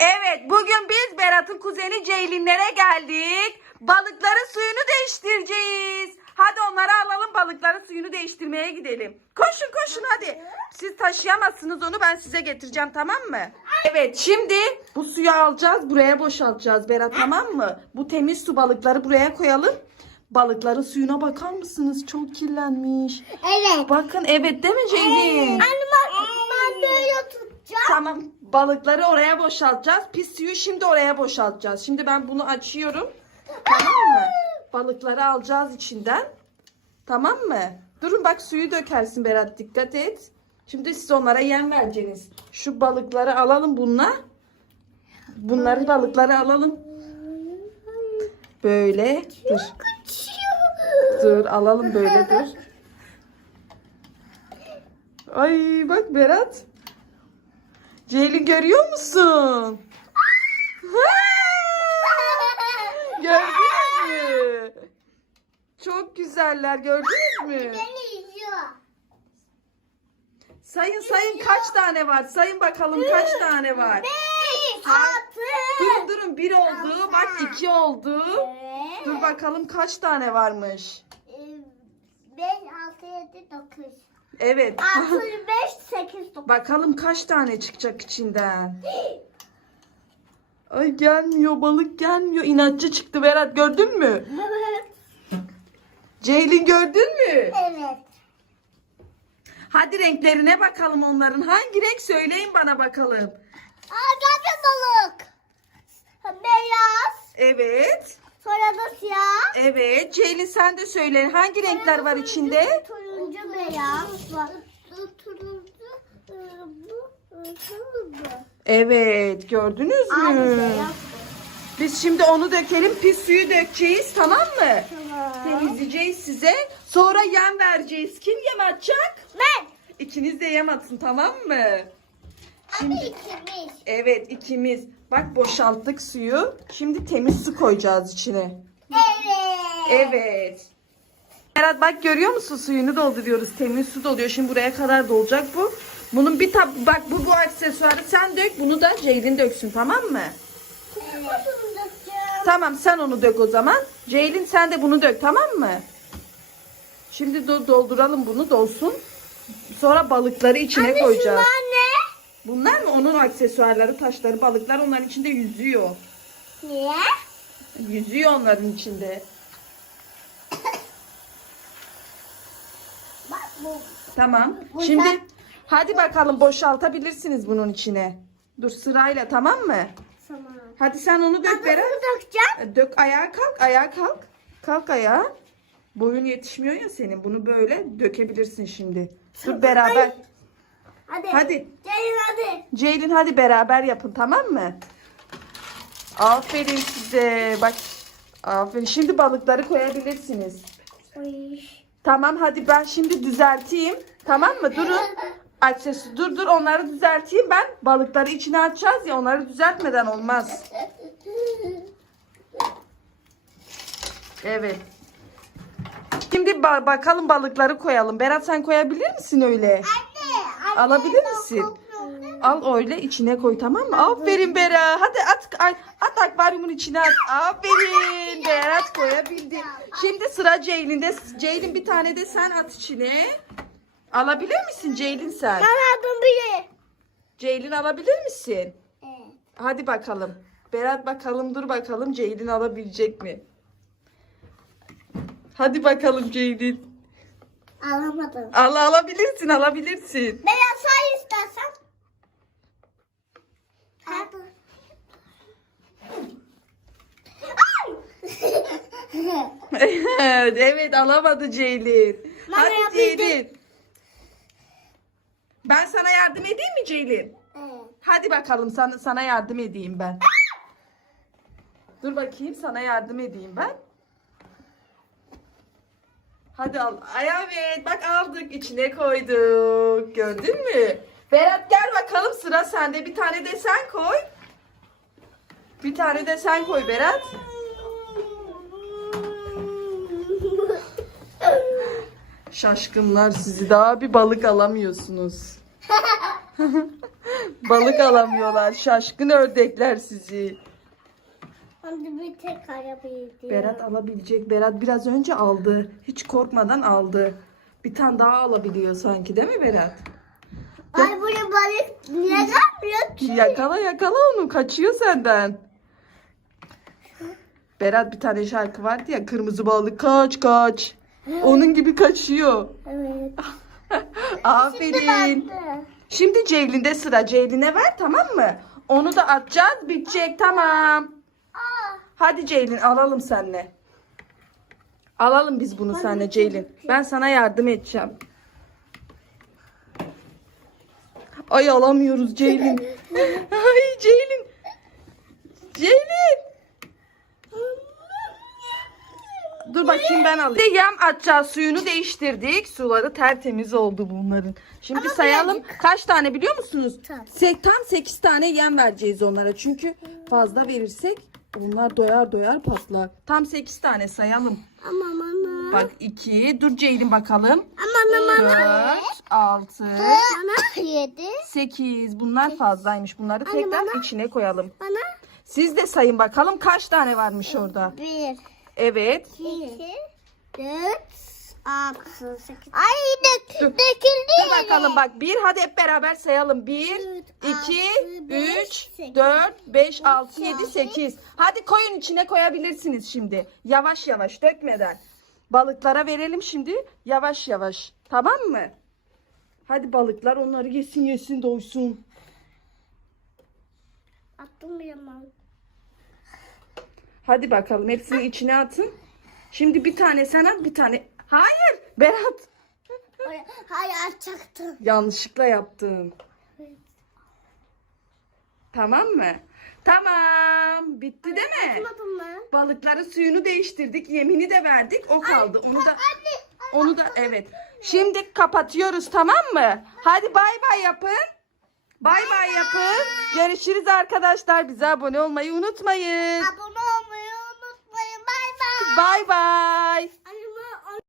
Evet bugün biz Berat'ın kuzeni Ceylinlere geldik. Balıkların suyunu değiştireceğiz. Hadi onları alalım balıkların suyunu değiştirmeye gidelim. Koşun koşun hadi. Siz taşıyamazsınız onu ben size getireceğim tamam mı? Evet şimdi bu suyu alacağız buraya boşaltacağız Berat tamam mı? Bu temiz su balıkları buraya koyalım. Balıkların suyuna bakar mısınız? Çok kirlenmiş. Evet. Bakın evet değil mi Ceylin? Anne bak ben böyle tutacağım. Tamam balıkları oraya boşaltacağız. Pis suyu şimdi oraya boşaltacağız. Şimdi ben bunu açıyorum. Tamam mı? Balıkları alacağız içinden. Tamam mı? Durun bak suyu dökersin Berat dikkat et. Şimdi siz onlara yem vereceksiniz. Şu balıkları alalım bununla. Bunları balıkları alalım. Böyle dur. Dur alalım böyle dur. Ay bak Berat. Ceylin görüyor musun? Gördünüz mü? Çok güzeller gördünüz mü? Sayın sayın kaç tane var? Sayın bakalım kaç tane var? Beş, altı. Durun durun bir oldu. Bak iki oldu. Dur bakalım kaç tane varmış? Ee, Beş, altı, yedi, dokuz. Evet. Altı, beş, sekiz, dokuz. Bakalım kaç tane çıkacak içinden. Ay gelmiyor balık gelmiyor. İnatçı çıktı Berat gördün mü? Ceylin gördün mü? evet. Hadi renklerine bakalım onların. Hangi renk söyleyin bana bakalım. Aa geldi balık. Beyaz. Evet. Sonra da siyah. Evet. Ceylin sen de söyle. Hangi renkler var içinde? Turuncu beyaz var. Turuncu e, bu turuncu. Evet. Gördünüz mü? beyaz. Biz şimdi onu dökelim. Pis suyu dökeceğiz. Tamam mı? Tamam. Temizleyeceğiz size. Sonra yem vereceğiz. Kim yem atacak? Ben. İkiniz de yem atın tamam mı? Abi ikimiz. Evet ikimiz. Bak boşalttık suyu. Şimdi temiz su koyacağız içine. Evet. Evet. Berat bak görüyor musun suyunu dolduruyoruz. Temiz su doluyor. Şimdi buraya kadar dolacak bu. Bunun bir tab bak bu bu aksesuarı sen dök. Bunu da Ceylin döksün tamam mı? Tamam sen onu dök o zaman. Ceylin sen de bunu dök tamam mı? Şimdi do- dolduralım bunu dolsun. Sonra balıkları içine Anne koyacağız. şunlar ne? Bunlar mı? Onun aksesuarları, taşları, balıklar onların içinde yüzüyor. Niye? Yüzüyor onların içinde. Bak bu. Tamam. Şimdi hadi bakalım boşaltabilirsiniz bunun içine. Dur sırayla tamam mı? Tamam. Hadi sen onu dök dökeceğim. E, Dök ayağa kalk, ayağa kalk. Kalk ayağa. Boyun yetişmiyor ya senin. Bunu böyle dökebilirsin şimdi. Dur beraber. Hadi. Hadi. Gelin hadi. Ceylin hadi beraber yapın tamam mı? Aferin size. Bak. Aferin. Şimdi balıkları koyabilirsiniz. Oy. Tamam hadi ben şimdi düzelteyim. Tamam mı? Durun. Aksesu dur dur onları düzelteyim ben. Balıkları içine atacağız ya onları düzeltmeden olmaz. Evet. Şimdi ba- bakalım balıkları koyalım. Berat sen koyabilir misin öyle? Anne. anne, Alabilir misin? Al öyle içine koy tamam mı? Aferin Berat. Hadi at ay, at akvaryumun içine at. Aferin. Berat koyabildi. Şimdi sıra Ceylin'de. Ceylin bir tane de sen at içine. Alabilir misin Ceylin sen? Ben aldım bile. Ceylin alabilir misin? Evet. Hadi bakalım. Berat bakalım dur bakalım Ceylin alabilecek mi? Hadi bakalım Ceylin. Alamadım. Al alabilirsin alabilirsin. Beyaz say istersen. Evet, evet alamadı Ceylin. Ben Hadi yapabildim. Ceylin. Ben sana yardım edeyim mi Ceylin? Evet. Hadi bakalım sana, sana yardım edeyim ben. Dur bakayım sana yardım edeyim ben. Hadi al. Ay evet bak aldık içine koyduk. Gördün mü? Berat gel bakalım sıra sende. Bir tane de sen koy. Bir tane de sen koy Berat. Şaşkınlar sizi daha bir balık alamıyorsunuz. Balık alamıyorlar. Şaşkın ördekler sizi. Hadi bir tek arabaydı. Berat alabilecek. Berat biraz önce aldı. Hiç korkmadan aldı. Bir tane daha alabiliyor sanki değil mi Berat? Ay buraya balık niye gelmiyor ki? Yakala yakala onu. Kaçıyor senden. Berat bir tane şarkı vardı ya. Kırmızı balık kaç kaç. Onun gibi kaçıyor. Evet. Aferin. Şimdi Ceylin'de sıra. Ceylin'e ver tamam mı? Onu da atacağız. Bitecek tamam. Hadi Ceylin alalım senle. Alalım biz bunu senle Ceylin. Ben sana yardım edeceğim. Ay alamıyoruz Ceylin. Ay Ceylin. Ceylin. Dur bakayım ben alayım. Yem atacağız. Suyunu değiştirdik. Suları tertemiz oldu bunların. Şimdi sayalım. Kaç tane biliyor musunuz? Tam. Se- tam 8 tane yem vereceğiz onlara. Çünkü fazla verirsek onlar doyar doyar patlar. Tam 8 tane sayalım. aman aman. Bak 2. Dur Ceylin bakalım. Aman aman. 4, 6, Bana yedi. 8. Bunlar fazlaymış. Bunları tekrar içine koyalım. Bana Siz de sayın bakalım kaç tane varmış orada. bir. Evet. İki. Dört. Altı. Sekiz. Ay dök, Dur. döküldü Dur bakalım bak. Bir hadi hep beraber sayalım. 1, Dört, 2, altı, beş, 3, sekiz. 4, 5, 6, 7, altı. 8. Hadi koyun içine koyabilirsiniz şimdi. Yavaş yavaş dökmeden. Balıklara verelim şimdi. Yavaş yavaş. Tamam mı? Hadi balıklar onları yesin yesin doysun. Attım yaman. Hadi bakalım hepsini içine atın. Şimdi bir tane sen at bir tane. Hayır Berat. Hayır, açacaktım. Yanlışlıkla yaptın. Tamam mı? Tamam. Bitti değil mi? Atmadım ben. Balıkları suyunu değiştirdik. Yemini de verdik. O kaldı. Onu da onu da evet. Şimdi kapatıyoruz tamam mı? Hadi bay bay yapın. Bay bay yapın. Görüşürüz arkadaşlar. Bize abone olmayı unutmayın. Abone olmayı unutmayın. Bay bay. Bay bay.